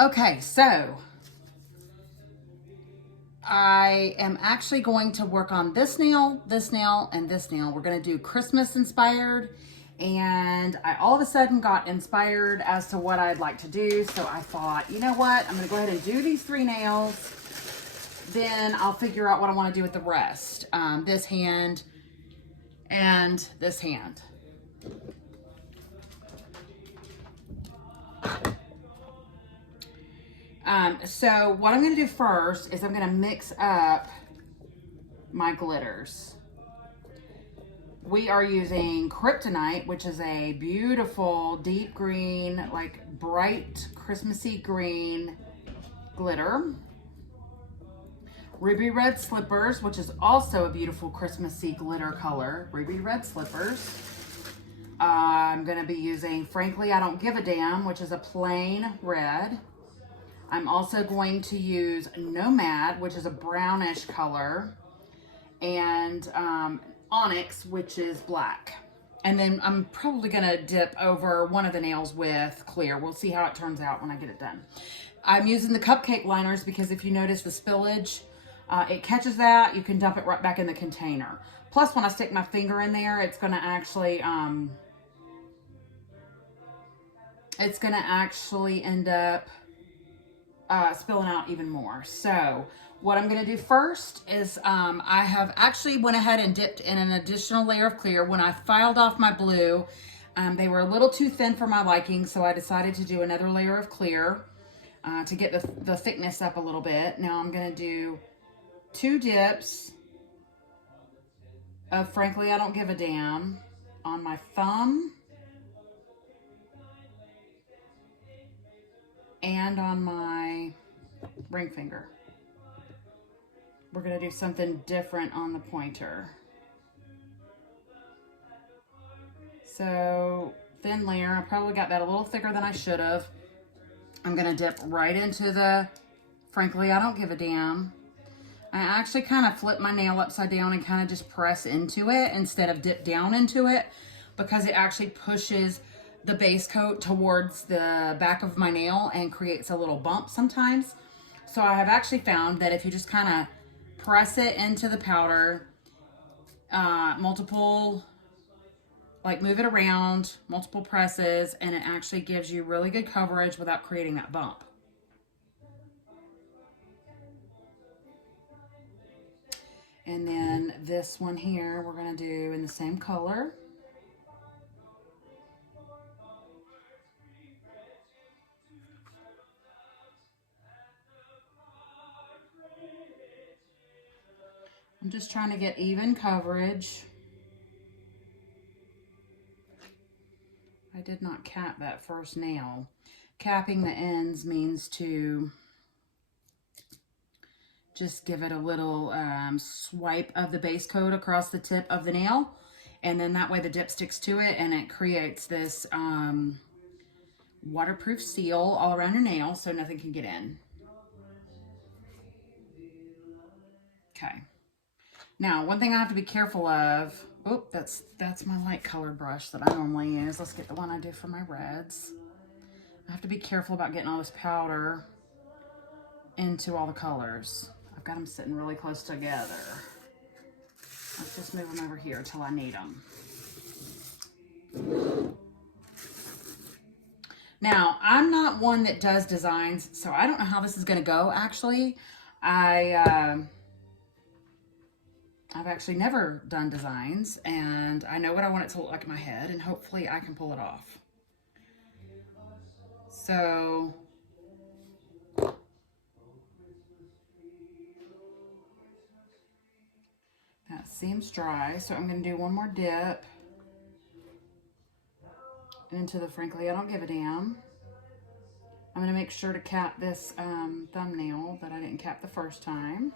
Okay, so I am actually going to work on this nail, and this nail. We're going to do Christmas inspired. And I all of a sudden got inspired as to what I'd like to do. So I thought, you know what? I'm going to go ahead and do these 3 nails. Then I'll figure out what I want to do with the rest. This hand and this hand. So what I'm going to do first is I'm going to mix up my glitters. We are using Kryptonite, which is a beautiful deep green, like bright Christmassy green glitter. Ruby Red Slippers, which is also a beautiful Christmassy glitter color. Ruby Red Slippers. I'm going to be using Frankly I Don't Give a Damn, which is a plain red. I'm also going to use Nomad, which is a brownish color. And Onyx, which is black. And then I'm probably going to dip over one of the nails with clear. We'll see how it turns out when I get it done. I'm using the cupcake liners because if you notice the spillage, it catches that. You can dump it right back in the container. Plus, when I stick my finger in there, it's going to actually end up spilling out even more. So what I'm going to do first is I have actually went ahead and dipped in an additional layer of clear. When I filed off my blue, they were a little too thin for my liking, so I decided to do another layer of clear to get the thickness up a little bit. Now I'm going to do 2 dips of Frankly I Don't Give a Damn on my thumb and on my ring finger. We're going to do something different on the pointer. So, thin layer. I probably got that a little thicker than I should have. I'm going to dip right into the Frankly I Don't Give a Damn. I actually kind of flip my nail upside down and kind of just press into it instead of dip down into it because it actually pushes the base coat towards the back of my nail and creates a little bump sometimes. So I have actually found that if you just kind of press it into the powder, move it around, multiple presses, and it actually gives you really good coverage without creating that bump. And then this one here, we're going to do in the same color. I'm just trying to get even coverage. I did not cap that first nail. Capping the ends means to just give it a little swipe of the base coat across the tip of the nail. And then that way the dip sticks to it and it creates this waterproof seal all around your nail so nothing can get in. Okay. Now, one thing I have to be careful of, oh, that's my light colored brush that I normally use. Let's get the one I do for my reds. I have to be careful about getting all this powder into all the colors. I've got them sitting really close together. Let's just move them over here till I need them. Now, I'm not one that does designs, so I don't know how this is going to go, actually. I've actually never done designs, and I know what I want it to look like in my head, and hopefully I can pull it off. So, that seems dry, so I'm going to do one more dip into the Frankly I Don't Give a Damn. I'm going to make sure to cap this thumbnail that I didn't cap the first time.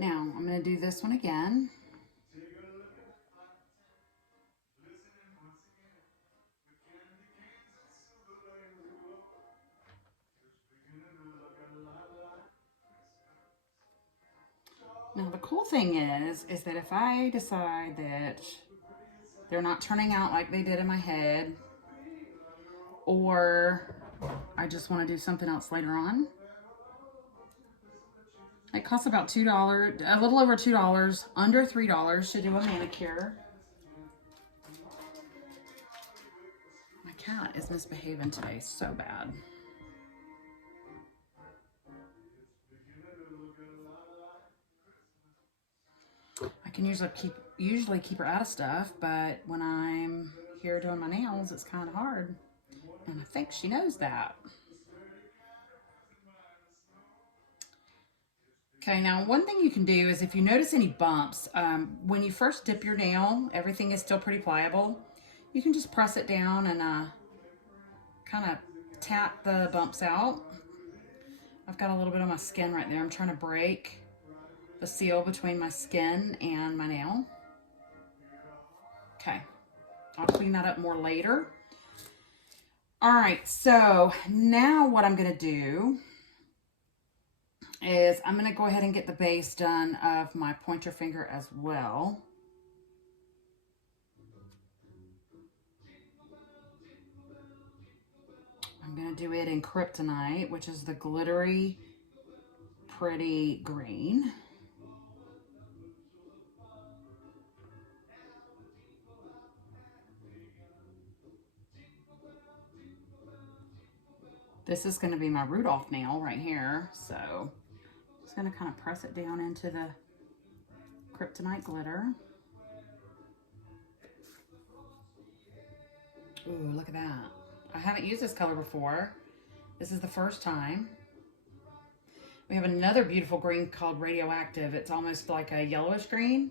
Now, I'm going to do this one again. Now, the cool thing is that if I decide that they're not turning out like they did in my head, or I just want to do something else later on, it costs about $2, a little over $2, under $3 to do a manicure. My cat is misbehaving today so bad. I can usually keep her out of stuff, but when I'm here doing my nails, it's kind of hard. And I think she knows that. Okay, now one thing you can do is if you notice any bumps, when you first dip your nail, everything is still pretty pliable. You can just press it down and kind of tap the bumps out. I've got a little bit on my skin right there. I'm trying to break the seal between my skin and my nail. Okay, I'll clean that up more later. All right, so now what I'm gonna do is I'm gonna go ahead and get the base done of my pointer finger as well. I'm gonna do it in Kryptonite, which is the glittery, pretty green. This is gonna be my Rudolph nail right here, so I'm just gonna kind of press it down into the Kryptonite glitter. Ooh, look at that. I haven't used this color before. This is the first time. We have another beautiful green called Radioactive. It's almost like a yellowish green,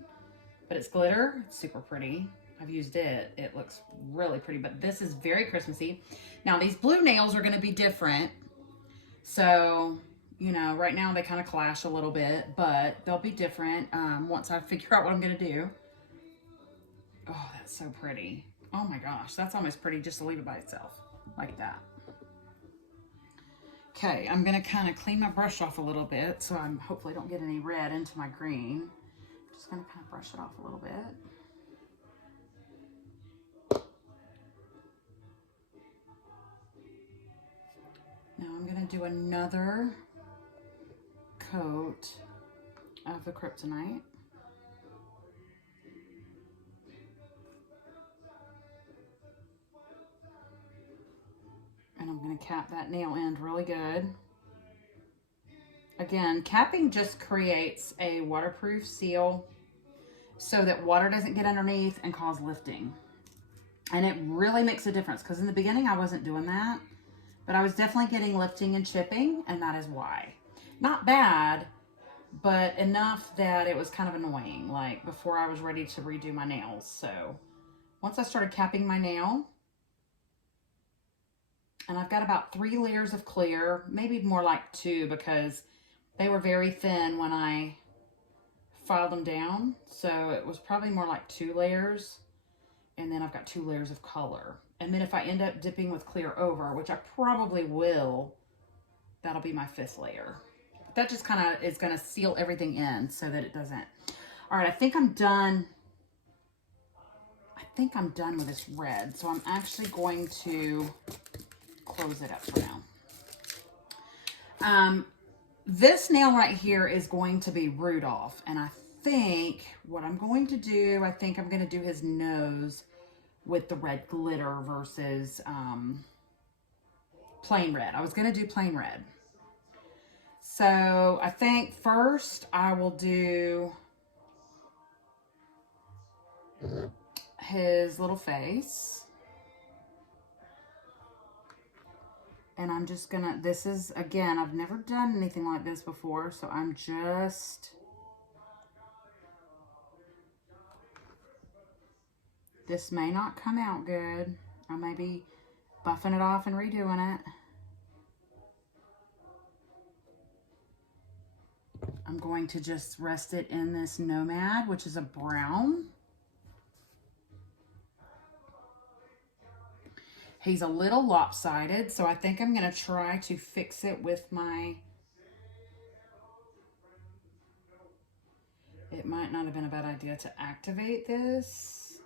but it's glitter. It's super pretty. I've used it. It looks really pretty, but this is very Christmassy. Now, these blue nails are going to be different. So, you know, right now they kind of clash a little bit, but they'll be different once I figure out what I'm going to do. Oh, that's so pretty. Oh my gosh, that's almost pretty just to leave it by itself like that. Okay, I'm gonna kind of clean my brush off a little bit so I'm hopefully don't get any red into my green. Just gonna kind of brush it off a little bit. Now I'm gonna do another coat of the Kryptonite. And I'm gonna cap that nail end really good. Again, capping just creates a waterproof seal so that water doesn't get underneath and cause lifting. And it really makes a difference because in the beginning I wasn't doing that, but I was definitely getting lifting and chipping, and that is why. Not bad, but enough that it was kind of annoying, like before I was ready to redo my nails. So once I started capping my nail, and I've got about 3 layers of clear, maybe more like 2 because they were very thin when I filed them down. So it was probably more like 2 layers. And then I've got 2 layers of color. And then if I end up dipping with clear over, which I probably will, that'll be my 5th layer. That just kind of is going to seal everything in so that it doesn't. All right, I think I'm done. I think I'm done with this red. So I'm actually going to close it up for now. This nail right here is going to be Rudolph. And I think what I'm going to do, I think I'm going to do his nose with the red glitter versus plain red. I was going to do plain red. So I think first I will do his little face. And I'm just gonna, this is, again, I've never done anything like this before, so I'm just, this may not come out good. I may be buffing it off and redoing it. I'm going to just rest it in this Nomad, which is a brown. He's a little lopsided, so I think I'm going to try to fix it with my... It might not have been a bad idea to activate this.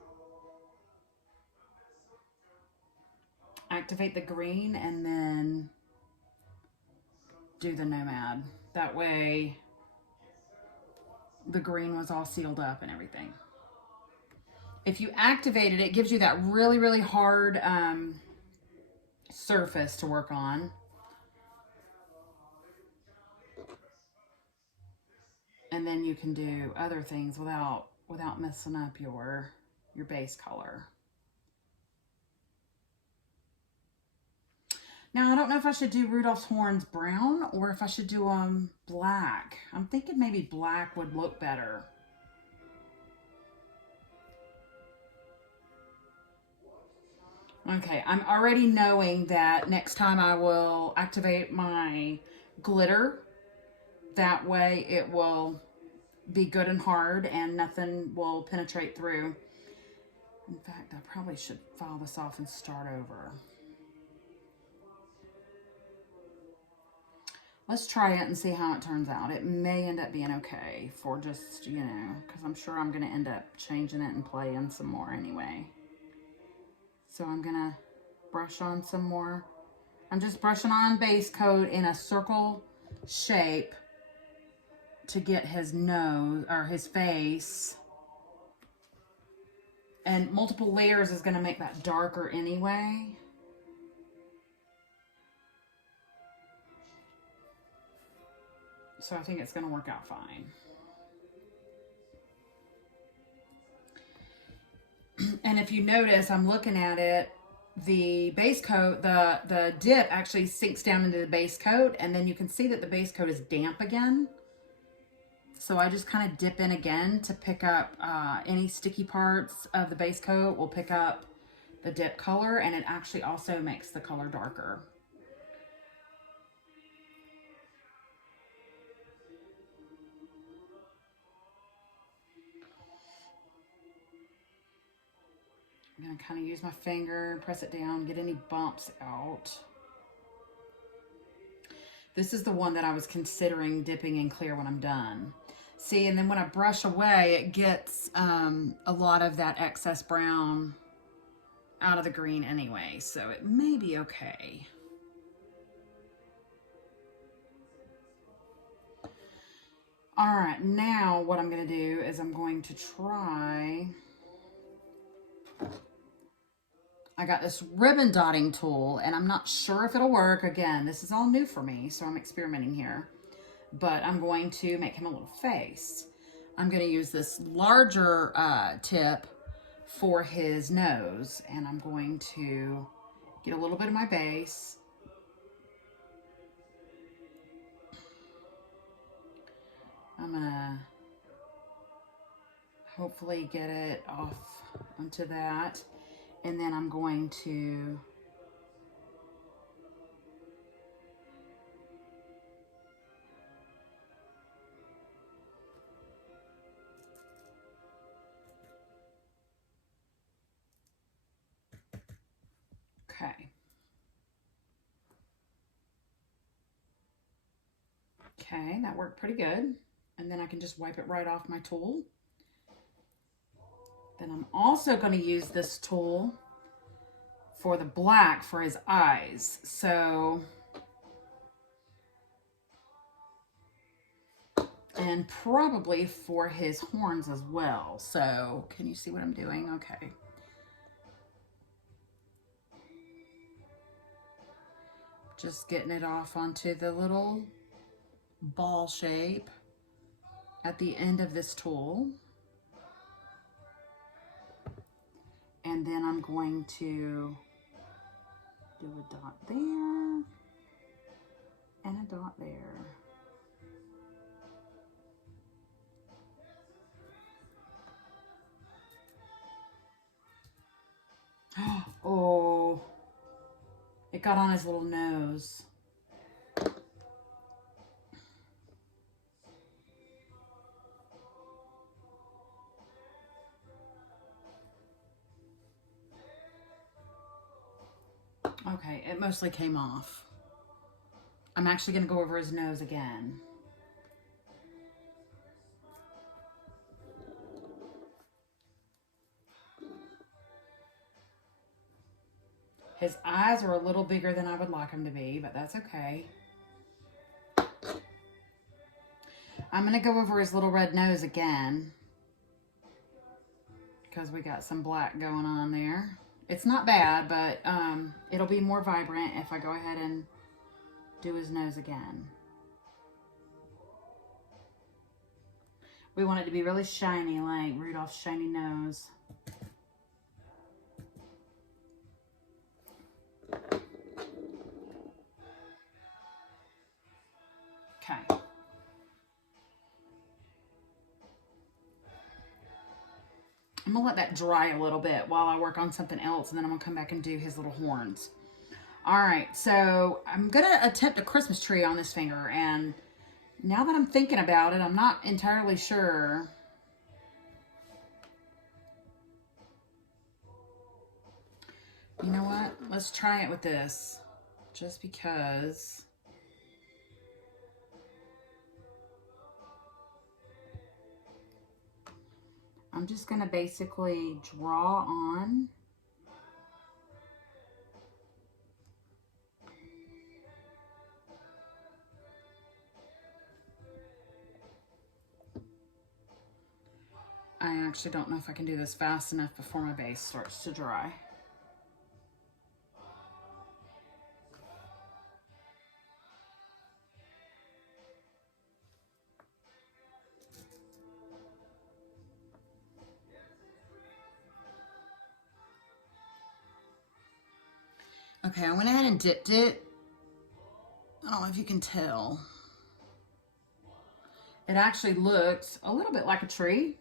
Activate the green and then do the Nomad. That way the green was all sealed up and everything. If you activate it, it gives you that really, really hard surface to work on. And then you can do other things without messing up your base color. Now, I don't know if I should do Rudolph's horns brown or if I should do them black. I'm thinking maybe black would look better. Okay, I'm already knowing that next time I will activate my glitter. That way it will be good and hard and nothing will penetrate through. In fact, I probably should file this off and start over. Let's try it and see how it turns out. It may end up being okay for just, you know, because I'm sure I'm going to end up changing it and playing some more anyway. So I'm going to brush on some more. I'm just brushing on base coat in a circle shape to get his nose or his face. And multiple layers is going to make that darker anyway. So I think it's going to work out fine. And if you notice, I'm looking at it, the base coat, the dip actually sinks down into the base coat, and then you can see that the base coat is damp again. So I just kind of dip in again to pick up any sticky parts of the base coat. Will pick up the dip color, and it actually also makes the color darker. I'm going to kind of use my finger, press it down, get any bumps out. This is the one that I was considering dipping in clear when I'm done. See, and then when I brush away, it gets a lot of that excess brown out of the green anyway, so it may be okay. All right, now what I'm going to do is I'm going to try... I got this ribbon dotting tool, and I'm not sure if it'll work. Again, this is all new for me, so I'm experimenting here. But I'm going to make him a little face. I'm going to use this larger tip for his nose, and I'm going to get a little bit of my base. I'm going to hopefully get it off onto that. And then I'm going to Okay, that worked pretty good. And then I can just wipe it right off my tool. Then I'm also going to use this tool for the black for his eyes. So, and probably for his horns as well. So, can you see what I'm doing? Okay. Just getting it off onto the little ball shape at the end of this tool. And then I'm going to do a dot there and a dot there. Oh, it got on his little nose. Okay, it mostly came off. I'm actually going to go over his nose again. His eyes are a little bigger than I would like them to be, but that's okay. I'm going to go over his little red nose again, because we got some black going on there. It's not bad, but it'll be more vibrant if I go ahead and do his nose again. We want it to be really shiny, like Rudolph's shiny nose. Okay. I'm gonna let that dry a little bit while I work on something else, and then I'm gonna come back and do his little horns. All right, so I'm gonna attempt a Christmas tree on this finger, and now that I'm thinking about it, I'm not entirely sure. You know what? Let's try it with this, just because. I'm just gonna basically draw on. I actually don't know if I can do this fast enough before my base starts to dry. Okay, I went ahead and dipped it. I don't know if you can tell. It actually looks a little bit like a tree.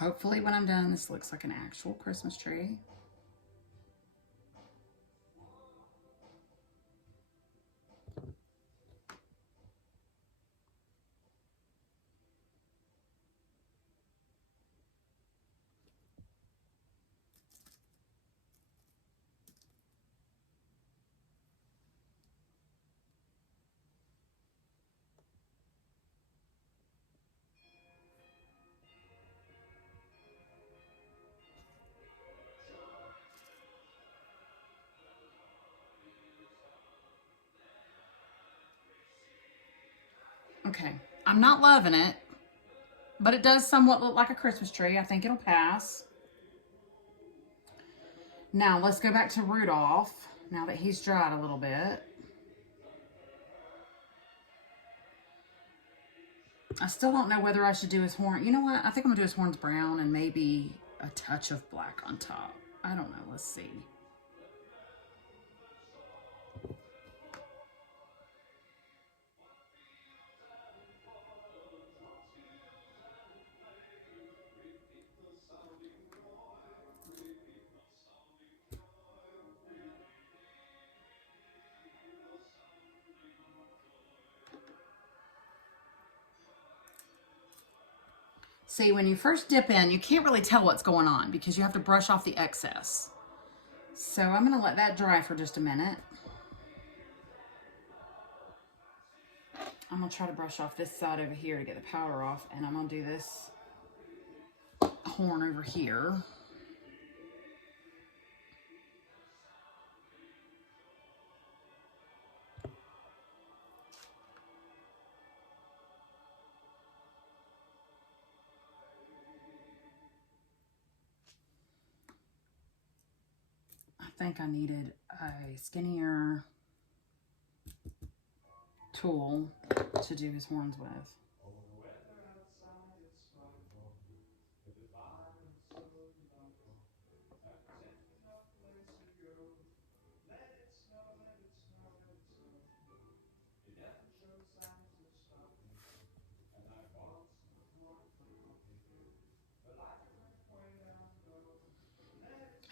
Hopefully when I'm done, this looks like an actual Christmas tree. Okay, I'm not loving it, but it does somewhat look like a Christmas tree. I think it'll pass. Now let's go back to Rudolph, now that he's dried a little bit. I still don't know whether I should do his horn. You know what? I think I'm gonna do his horns brown and maybe a touch of black on top. I don't know, let's see. See, when you first dip in, you can't really tell what's going on because you have to brush off the excess. So I'm gonna let that dry for just a minute. I'm gonna try to brush off this side over here to get the powder off, and I'm gonna do this horn over here. I think I needed a skinnier tool to do his horns with.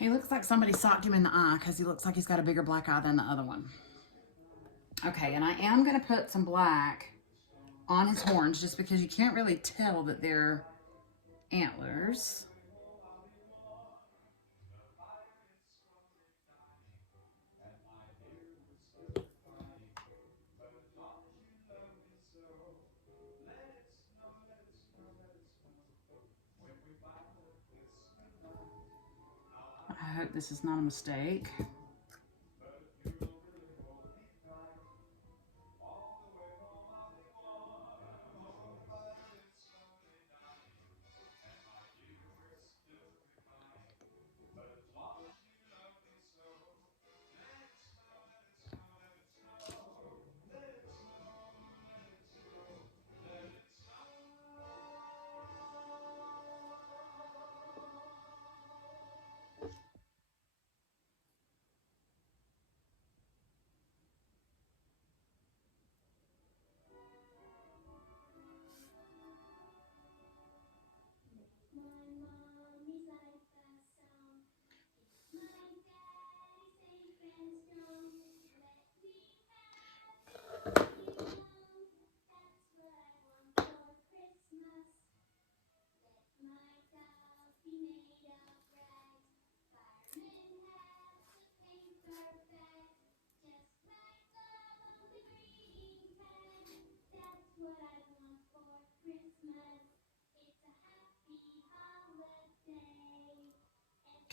He looks like somebody socked him in the eye because he looks like he's got a bigger black eye than the other one. Okay, and I am going to put some black on his horns just because you can't really tell that they're antlers. I hope this is not a mistake.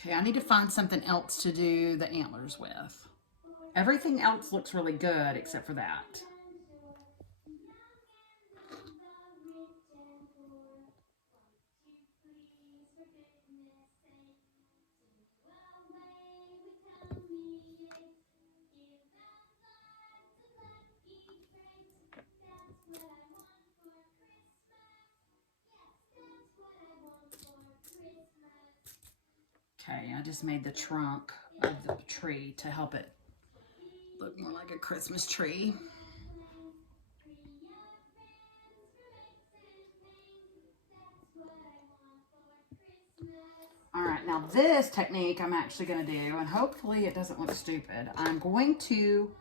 Okay, I need to find something else to do the antlers with. Everything else looks really good except for that. Okay, I just made the trunk of the tree to help it look more like a Christmas tree. All right, now this technique I'm actually going to do, and hopefully it doesn't look stupid. I'm going to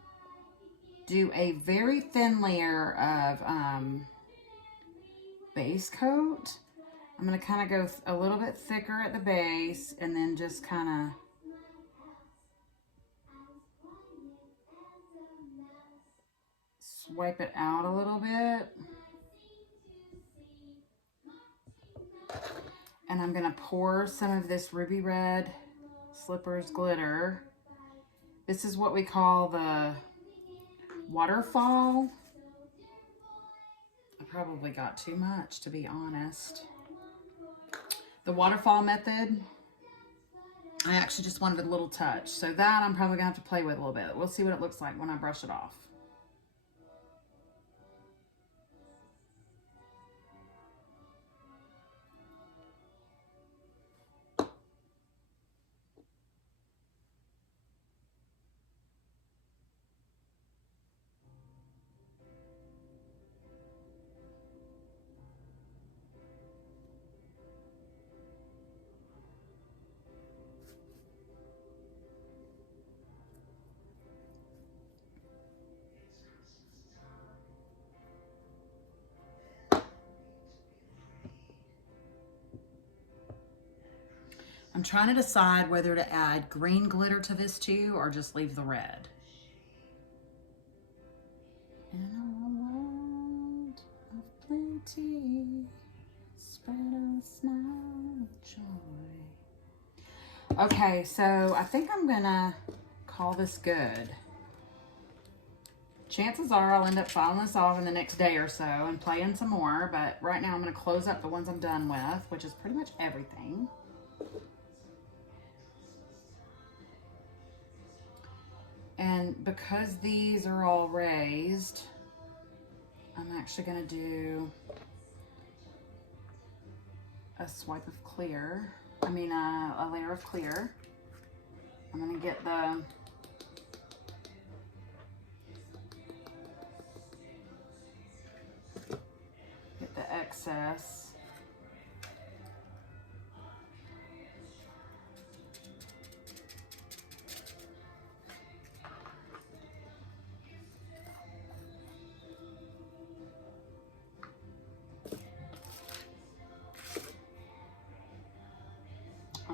do a very thin layer of base coat. I'm going to kind of go a little bit thicker at the base and then just kind of swipe it out a little bit. And I'm going to pour some of this ruby red slippers glitter. This is what we call the waterfall. I probably got too much, to be honest. The waterfall method, I actually just wanted a little touch. So that I'm probably going to have to play with a little bit. We'll see what it looks like when I brush it off. I'm trying to decide whether to add green glitter to this too or just leave the red. In a world of plenty, spread a smile of joy. Okay, so I think I'm gonna call this good. Chances are I'll end up filing this off in the next day or so and playing some more, but right now I'm gonna close up the ones I'm done with, which is pretty much everything. And because these are all raised, I'm actually going to do a swipe of clear. I mean, a layer of clear. I'm going to get the excess.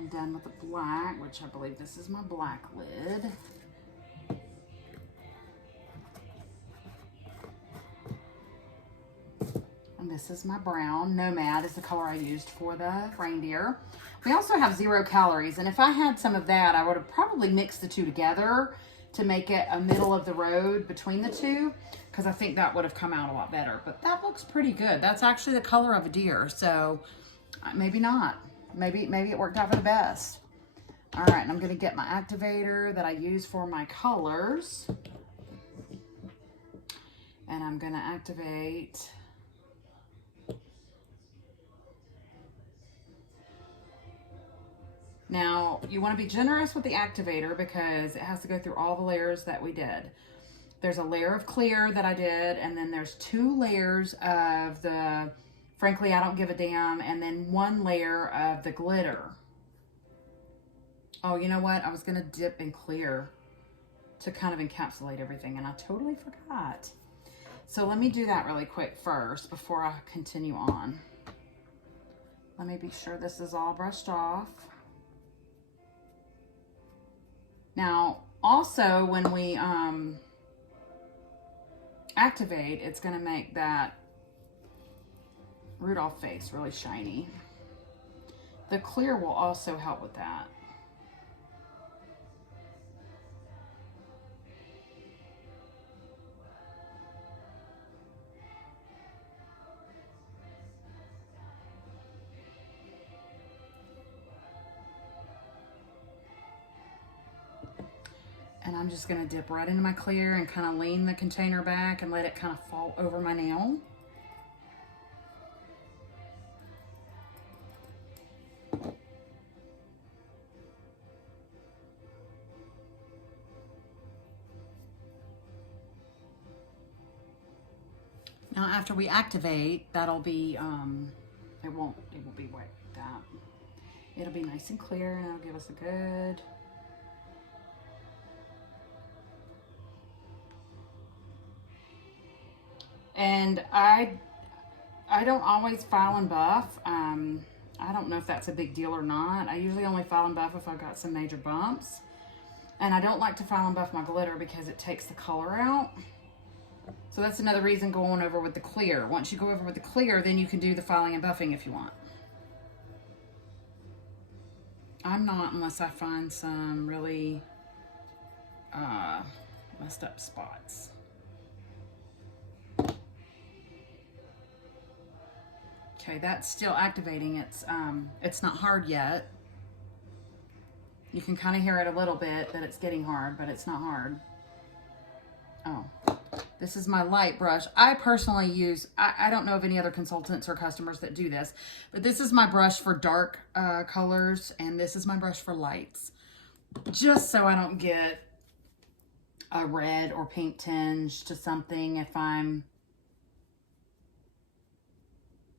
I'm done with the black, which I believe this is my black lid. And this is my brown. Nomad is the color I used for the reindeer. We also have 0 calories, and if I had some of that, I would have probably mixed the two together to make it a middle of the road between the two, because I think that would have come out a lot better. But that looks pretty good. That's actually the color of a deer, so maybe not. Maybe it worked out for the best. All right, and I'm gonna get my activator that I use for my colors. And I'm gonna activate now. You want to be generous with the activator because it has to go through all the layers that we did. There's a layer of clear that I did, and then there's 2 layers of the Frankly I Don't Give a Damn, and then 1 layer of the glitter. Oh, you know what? I was going to dip in clear to kind of encapsulate everything, and I totally forgot. So let me do that really quick first before I continue on. Let me be sure this is all brushed off. Now, also when we activate, it's going to make that Rudolph face really shiny. The clear will also help with that. And I'm just going to dip right into my clear and kind of lean the container back and let it kind of fall over my nail. Now after we activate, that'll be, it will be white like that. It'll be nice and clear, and it'll give us a good and I don't always file and buff. I don't know if that's a big deal or not. I usually only file and buff if I've got some major bumps. And I don't like to file and buff my glitter because it takes the color out. So that's another reason going over with the clear. Once you go over with the clear, then you can do the filing and buffing if you want. I'm not, unless I find some really messed up spots. Okay, that's still activating. It's not hard yet. You can kind of hear it a little bit that it's getting hard, but it's not hard. Oh, this is my light brush. I personally use, I don't know of any other consultants or customers that do this, but this is my brush for dark colors, and this is my brush for lights. Just so I don't get a red or pink tinge to something if I'm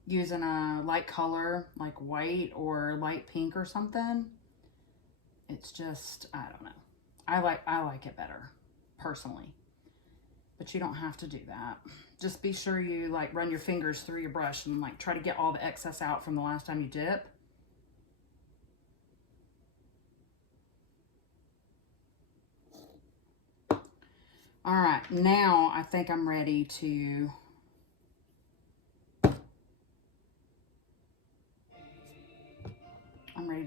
using a light color like white or light pink or something. It's just, I don't know. I like it better personally, but you don't have to do that. Just be sure you like run your fingers through your brush and like try to get all the excess out from the last time you dip. All right, now I think I'm ready to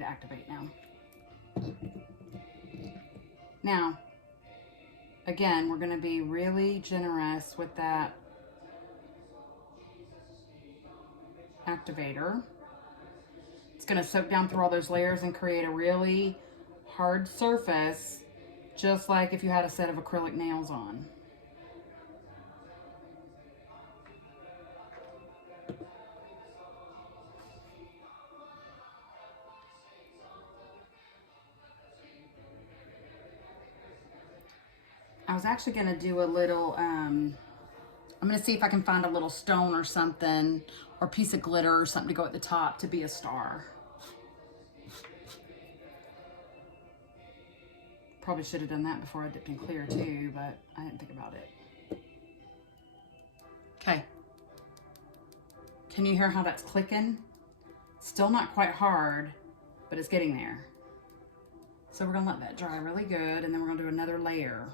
activate now. Now, again, we're going to be really generous with that activator. It's going to soak down through all those layers and create a really hard surface, just like if you had a set of acrylic nails on. I was actually going to do a little, I'm going to see if I can find a little stone or something, or piece of glitter or something to go at the top to be a star. Probably should have done that before I dipped in clear too, but I didn't think about it. Okay. Can you hear how that's clicking? Still not quite hard, but it's getting there. So we're gonna let that dry really good, and then we're gonna do another layer.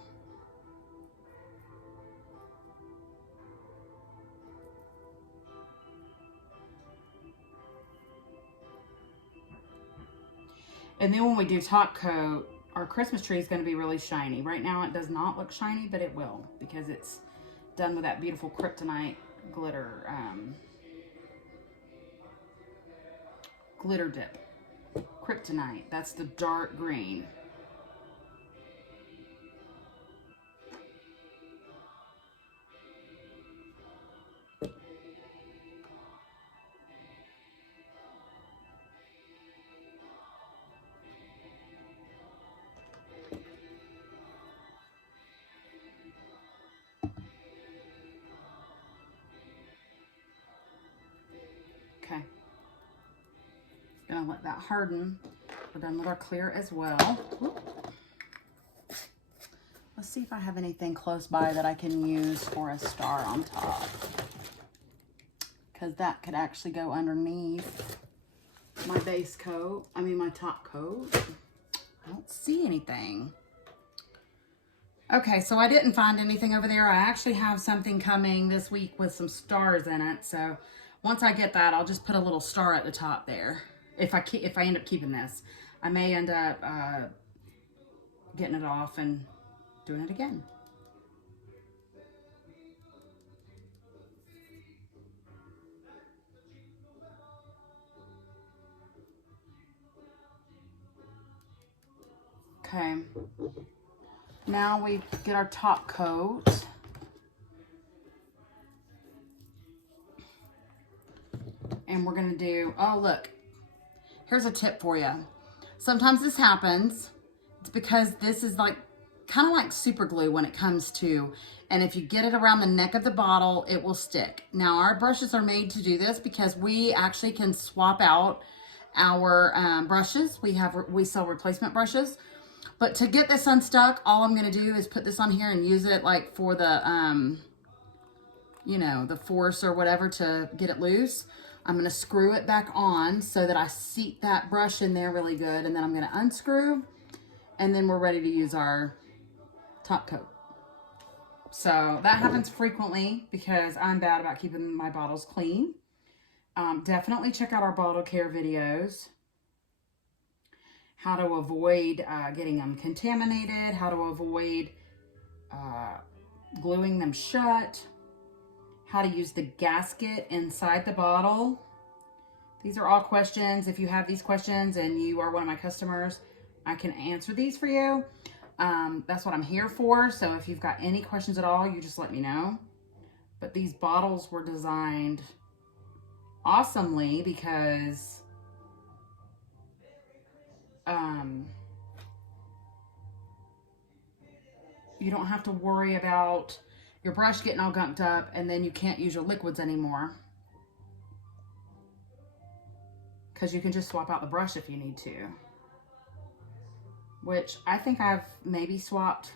And then when we do top coat, our Christmas tree is going to be really shiny. Right now it does not look shiny, but it will, because it's done with that beautiful Kryptonite glitter, glitter dip. Kryptonite, that's the dark green. Okay, gonna let that harden. We're done with our clear as well. Let's see if I have anything close by that I can use for a star on top, because that could actually go underneath my base coat, my top coat. I don't see anything. Okay, so I didn't find anything over there. I actually have something coming this week with some stars in it, so once I get that, I'll just put a little star at the top there. If I end up keeping this, I may end up getting it off and doing it again. Okay. Now we get our top coat. And we're gonna do, oh look, here's a tip for you. Sometimes this happens. It's because this is like, kind of like super glue when it comes to, and if you get it around the neck of the bottle, it will stick. Now our brushes are made to do this because we actually can swap out our brushes. We sell replacement brushes. But to get this unstuck, all I'm going to do is put this on here and use it like for the, you know, the force or whatever to get it loose. I'm going to screw it back on so that I seat that brush in there really good. And then I'm going to unscrew, and then we're ready to use our top coat. So that happens frequently because I'm bad about keeping my bottles clean. Definitely check out our bottle care videos. How to avoid getting them contaminated, how to avoid gluing them shut, how to use the gasket inside the bottle. These are all questions. If you have these questions and you are one of my customers, I can answer these for you. That's what I'm here for. So if you've got any questions at all, you just let me know. But these bottles were designed awesomely because you don't have to worry about your brush getting all gunked up and then you can't use your liquids anymore, because you can just swap out the brush if you need to, which I think I've maybe swapped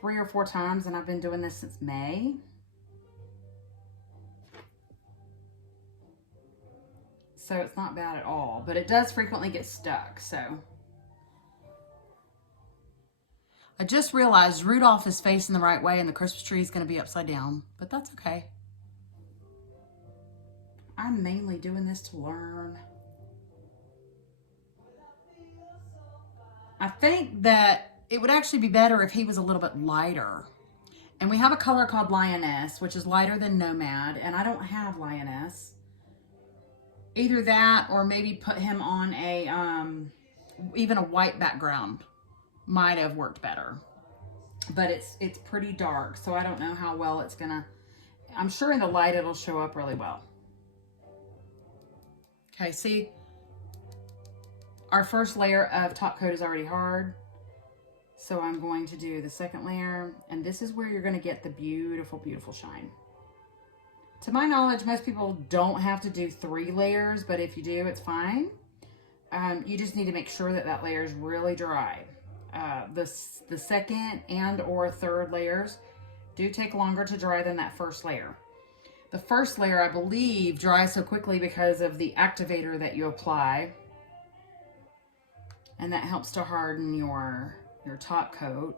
3 or 4 times, and I've been doing this since May. So it's not bad at all, but it does frequently get stuck. So I just realized Rudolph is facing the right way and the Christmas tree is going to be upside down, but that's okay. I'm mainly doing this to learn. I think that it would actually be better if he was a little bit lighter. And we have a color called Lioness, which is lighter than Nomad, and I don't have Lioness. Either that or maybe put him on a, even a white background might have worked better. But it's pretty dark, so I don't know how well it's gonna, I'm sure in the light it'll show up really well. Okay, see, our first layer of top coat is already hard. So I'm going to do the second layer, and this is where you're gonna get the beautiful, beautiful shine. To my knowledge, most people don't have to do 3 layers, but if you do, it's fine. You just need to make sure that that layer is really dry. The second and or third layers do take longer to dry than that first layer. The first layer, I believe, dries so quickly because of the activator that you apply. and that helps to harden your top coat.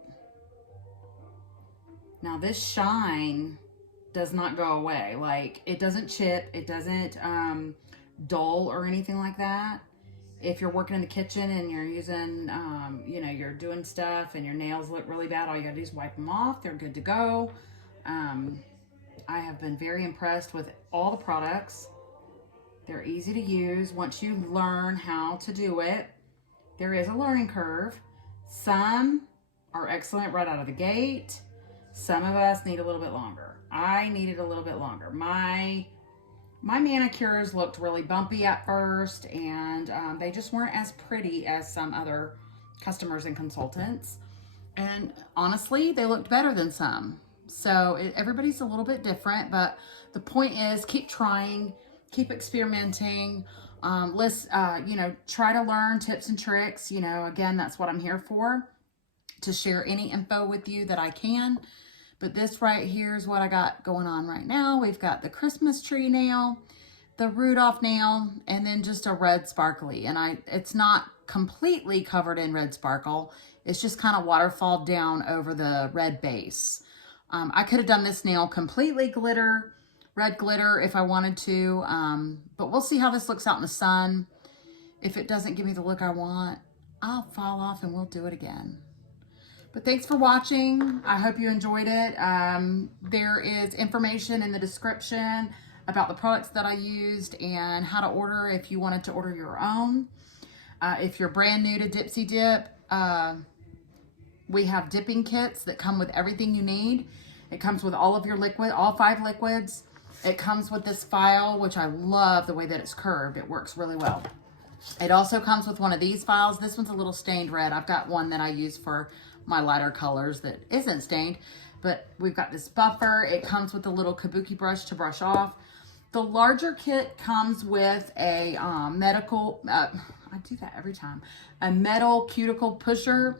Now this shine does not go away. Like, it doesn't chip, it doesn't dull or anything like that. If you're working in the kitchen and you're using, you know, you're doing stuff and your nails look really bad, all you gotta do is wipe them off. They're good to go. I have been very impressed with all the products. They're easy to use once you learn how to do it. There is a learning curve. Some are excellent right out of the gate. Some of us need a little bit longer. I needed a little bit longer. My manicures looked really bumpy at first, and they just weren't as pretty as some other customers and consultants. And honestly, they looked better than some. So everybody's a little bit different, but the point is keep trying, keep experimenting. Let's, you know, try to learn tips and tricks. You know, again, that's what I'm here for, to share any info with you that I can. But this right here is what I got going on right now. We've got the Christmas tree nail, the Rudolph nail, and then just a red sparkly. And it's not completely covered in red sparkle. It's just kind of waterfall down over the red base. I could have done this nail completely glitter, red glitter if I wanted to, but we'll see how this looks out in the sun. If it doesn't give me the look I want, I'll fall off and we'll do it again. But thanks for watching. I hope you enjoyed it. There is information in the description about the products that I used and how to order if you wanted to order your own. If you're brand new to Dipsy Dip, we have dipping kits that come with everything you need. It comes with all of your liquid, all 5 liquids. It comes with this file, which I love the way that it's curved. It works really well. It also comes with one of these files. This one's a little stained red. I've got one that I use for my lighter colors that isn't stained, but we've got this buffer. It comes with a little kabuki brush to brush off. The larger kit comes with a medical, I do that every time, a metal cuticle pusher,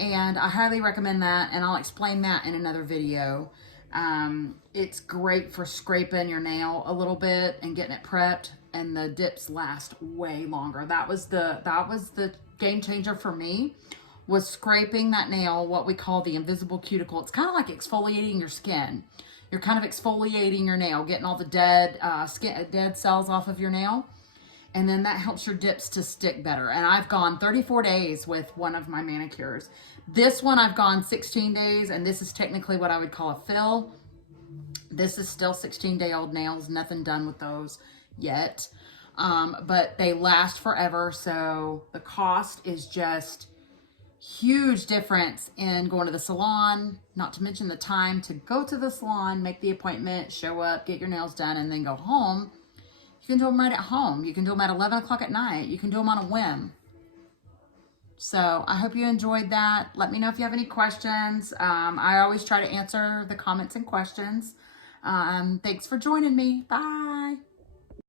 and I highly recommend that, and I'll explain that in another video. It's great for scraping your nail a little bit and getting it prepped, and the dips last way longer. That was the game changer for me, was scraping that nail, what we call the invisible cuticle. It's kind of like exfoliating your skin. You're kind of exfoliating your nail, getting all the dead cells off of your nail. And then that helps your dips to stick better. And I've gone 34 days with one of my manicures. This one I've gone 16 days, and this is technically what I would call a fill. This is still 16-day-old nails, nothing done with those yet. But they last forever, so the cost is just huge difference in going to the salon, not to mention the time to go to the salon, make the appointment, show up, get your nails done, and then go home. You can do them right at home. You can do them at 11 o'clock at night. You can do them on a whim. So I hope you enjoyed that. Let me know if you have any questions. I always try to answer the comments and questions. Thanks for joining me. Bye.